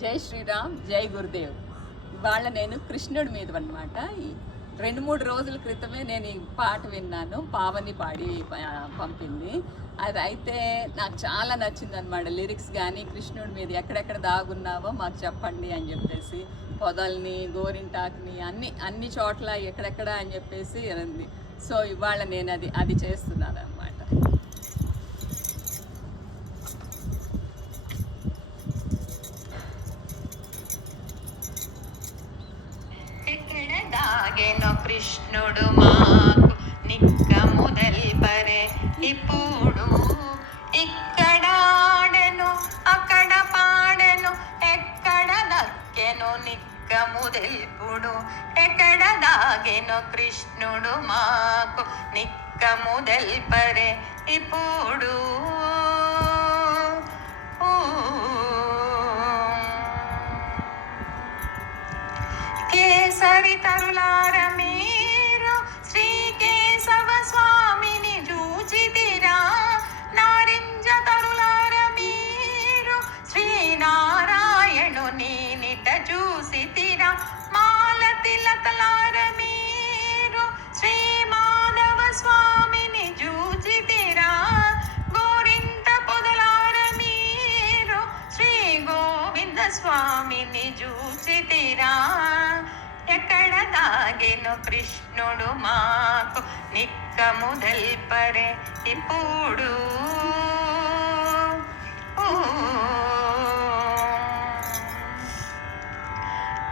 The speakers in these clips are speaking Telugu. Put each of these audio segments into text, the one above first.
జై శ్రీరామ్, జై గురుదేవ్. ఇవాళ నేను కృష్ణుడి మీద అనమాట. 2-3 రోజుల క్రితమే నేను ఈ పాట విన్నాను. పావని పాడి పంపింది. అది అయితే నాకు చాలా నచ్చింది అనమాట. లిరిక్స్ కానీ కృష్ణుడి మీద ఎక్కడెక్కడ దాగున్నావో మాకు చెప్పండి అని చెప్పేసి, పొదల్ని, గోరింటాకుని అన్ని చోట్ల ఎక్కడెక్కడ అని చెప్పేసి ఉంది. సో ఇవాళ నేను అది చేస్తున్నాను అనమాట. కృష్ణుడు మాకు నిక్కము దల్పరే, ఇప్పుడు ఇక్కడ ఆడెను అక్కడ పాడెను, ఎక్కడ దక్కెను నిక్కము దెల్పుడు. ఎక్కడ దాగెను కృష్ణుడు మాకు నిక్కము దల్పరే, ఇప్పుడు కేసరి తరులార మీరు శ్రీ కేశవ స్వామిని చూచితిరా, నారింజ తరులార మీరు శ్రీనారాయణుని నిట చూసితిరా, మాలతి లతలార మీరు శ్రీ మాధవ స్వామిని చూచితిరా, గోరింట పొదలార మీరు శ్రీ గోవింద స్వామిని చూచితిరా. ఎక్కడ దాగెను కృష్ణుడు మాకు నిక్కము దల్పరే, ఇప్పుడు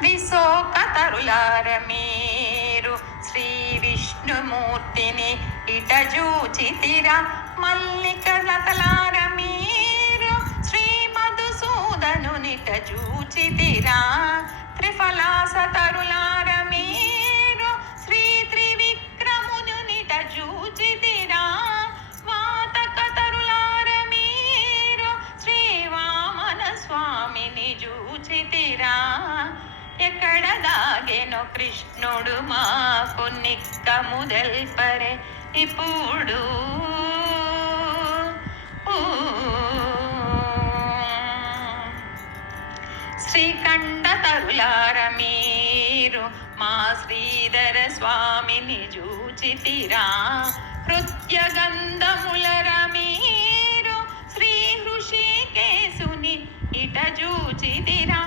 విశోక తరులార మీరు శ్రీ విష్ణుమూర్తిని ఇట చూచితిరా, మల్లిక లతలార మీరు శ్రీ మధుసూదనునిట చూచితిరా, త్రిఫలాస తరులార మీరు శ్రీ త్రివిక్రమునిట చూచితిరా, వాతక తరులార మీరు శ్రీ వామన స్వామిని చూచితిరా. ఎక్కడ దాగెను కృష్ణుడు మాకు నిక్కము దల్పరే, ఇప్పుడు శ్రీకంఠ తరులార మీరు మా శ్రీధర స్వామిని చూచితిరా, హృత్యగంధములర మీరు శ్రీ హృషికేశుని ఇట చూచితిరా,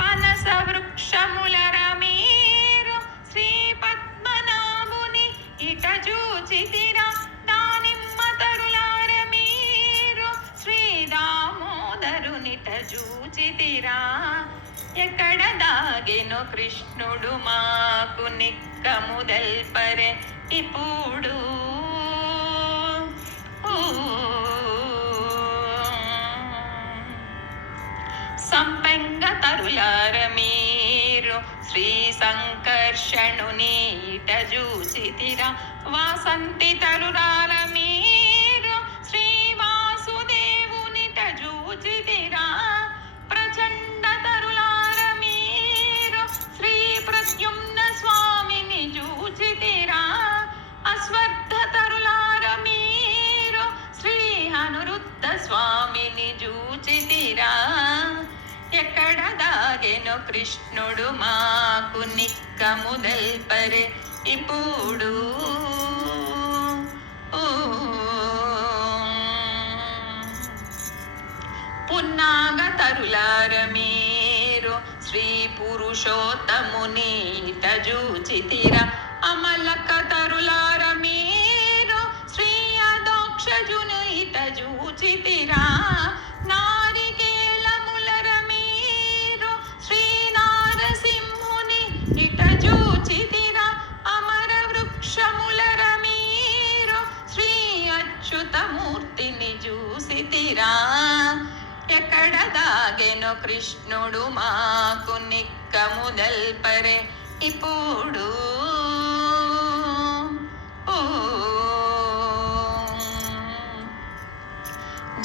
పనస వృక్షములర మీరు శ్రీ పద్మనాభుని ఇట చూచితిరా, దానిమ్మ తరులార మీరు శ్రీ దామోదరునిట చూచితిరా. ఎక్కడ దాగెను కృష్ణుడు మాకు నిక్కము దల్పరే, ఇప్పుడు సంపెంగ తరులార మీరు శ్రీ సంకర్షణుని ఇట చూచితిరా, వాసంతి తరులార మీరు శ్రీ వాసుదేవునిట చూచితిరా, ప్రచండ తరులార మీరు శ్రీ ప్రద్యుమ్న స్వామిని చూచితిరా, అశ్వత్థ తరులార మీరు శ్రీ అనురుద్ధ స్వామిని చూచితిరా. ఎక్కడ దాగెను కృష్ణుడు మాకు నిక్కము దల్పరే, ఇప్పుడు పున్నాగ తరులార మీరు శ్రీ పురుషోత్తముని ఇట చూచితిరా, అమలక తరులార మీరు శ్రీ అదోక్షజుని ఇట చూచితిరా, నారికేళములర మీరు శ్రీ నారసింహుని ఇట చూచితిరా, అమర వృక్షములర మీరు శ్రీ అచ్యుతమూర్తిని చూసితిరా. ఎక్కడ దాగెను కృష్ణుడు మాకు నిక్కము దల్పరే, ఇప్పుడు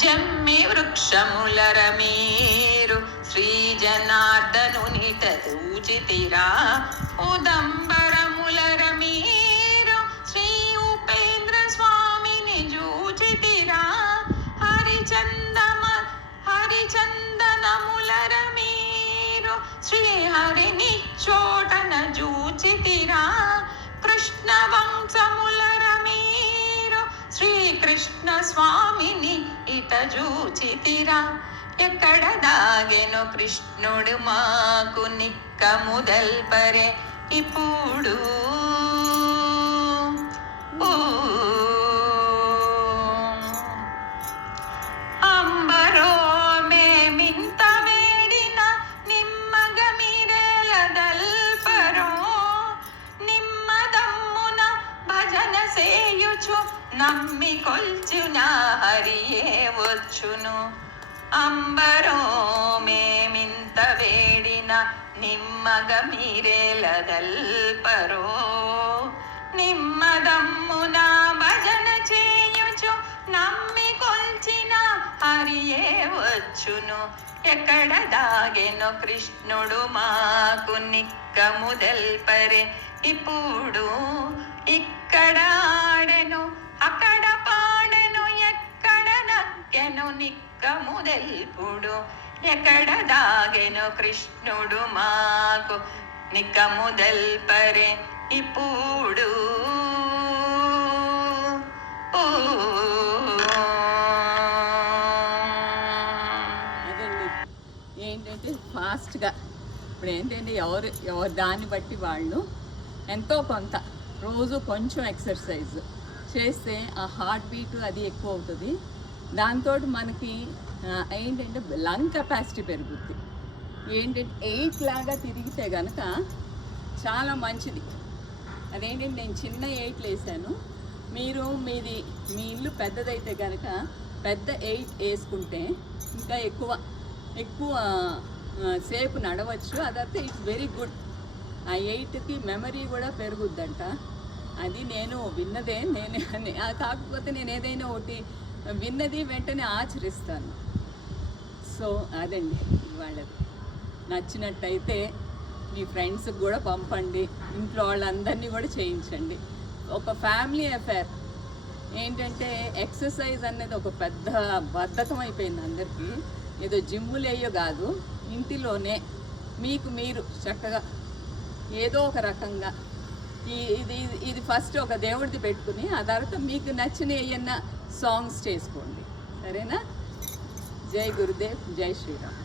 జమ్మి వృక్షములర మీరు శ్రీ జనార్దనునిట చూచితిరా, ఉదంబరములర మీరు శ్రీ ఉపేంద్ర స్వామిని చూచితిరా, హరిచందనములర మీరు శ్రీహరిని చోటన జూచితిరా కృష్ణ వంశములర మీరు శ్రీకృష్ణ స్వామిని ఇట జూచితిరా ఎక్కడ దాగెను కృష్ణుడు మాకు నిక్కముదల్పరే ఇప్పుడు అంబరో మేమింత వేడిన నిమ్మగ మీరేలదల్పరో నిమ్మదమ్మున భజన సేయుచు నమ్మి కొల్చున హరియే వచ్చును అంబరో మేమింత వేడిన నిమ్మగ మీరేలదల్పరో నిమ్మదమ్మున భజన చేయుచు నమ్మి కొల్చిన హరియే వచ్చును ఎక్కడ దాగెను కృష్ణుడు మాకు నిక్కముదల్పరే ఇప్పుడు ఇక్కడ ఆడెను అక్కడ పాడెను ఎక్కడ నక్కెను నిక్కముదల్పుడు ఎక్కడ దాగెను కృష్ణుడు మాకు నిక్కముదల్పరే ఇప్పుడు అదండి ఏంటంటే ఫాస్ట్గా ఇప్పుడు ఏంటంటే ఎవరు దాన్ని బట్టి వాళ్ళు ఎంతో కొంత రోజు కొంచెం ఎక్సర్సైజ్ చేస్తే ఆ హార్ట్ బీట్ అది ఎక్కువ అవుతుంది దాంతో మనకి ఏంటంటే లంగ్ కెపాసిటీ పెరుగుద్ది ఏంటంటే 8 లాగా తిరిగితే కనుక చాలా మంచిది అదేంటంటే నేను చిన్న 8 వేసాను మీరు మీ ఇల్లు పెద్దదైతే కనుక పెద్ద 8 వేసుకుంటే ఇంకా ఎక్కువ సేపు నడవచ్చు అదైతే ఇట్స్ వెరీ గుడ్ ఆ 8కి మెమరీ కూడా పెరుగుద్దంట అది నేను విన్నదే కాకపోతే నేను ఏదైనా ఒకటి విన్నది వెంటనే ఆచరిస్తాను సో అదండి ఇవాళది నచ్చినట్టయితే మీ ఫ్రెండ్స్కి కూడా పంపండి ఇంట్లో వాళ్ళందరినీ కూడా చేయించండి ఒక ఫ్యామిలీ అఫేర్ ఏంటంటే ఎక్సర్సైజ్ అనేది ఒక పెద్ద బద్ధకం అయిపోయింది అందరికీ ఏదో జిమ్ములు అయ్యో కాదు ఇంటిలోనే మీకు మీరు చక్కగా ఏదో ఒక రకంగా ఇది ఫస్ట్ ఒక దేవుడిది పెట్టుకుని ఆ తర్వాత మీకు నచ్చిన ఏమన్నా సాంగ్స్ చేసుకోండి సరేనా జై గురుదేవ్ జై శ్రీరామ్